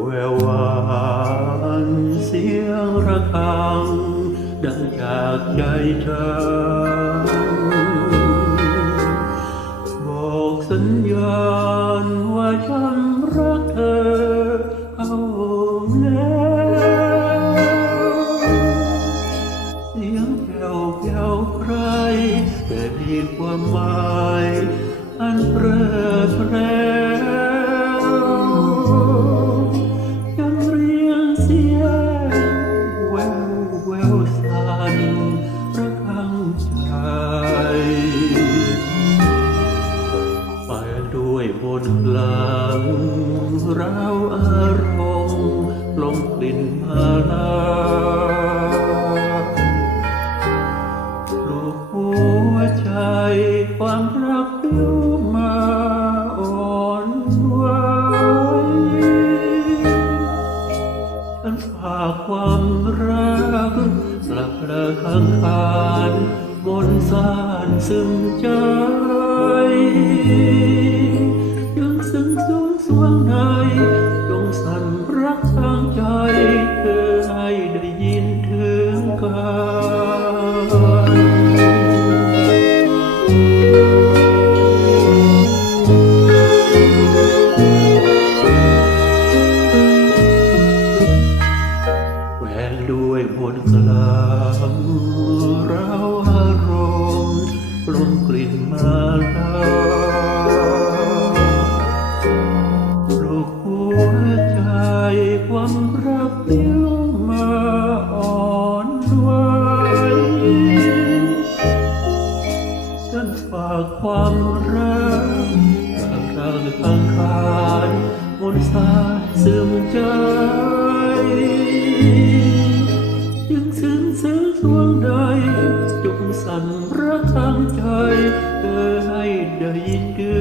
แวววานเสียงระฆังดังจากใจเธอบอกสัญญาณว่าฉันรักเธอเอาแล้วเสียงแผ่วแผ่วใครแต่มีความหมายอันเปรอะแปร งราวอารมณ์ลมกลิ่นมาลาลูกหัวใจความรักเลี้ยวมาอ่อนไหวฉันฝากความรักกลับระข้างคานบนสานซึมใจยัากความรักกับรักทางคานมนต์สายซึมใจยังซึ้งซึ้งสวงใดจงสั่นระทางใจเธอให้ได้ยินถึ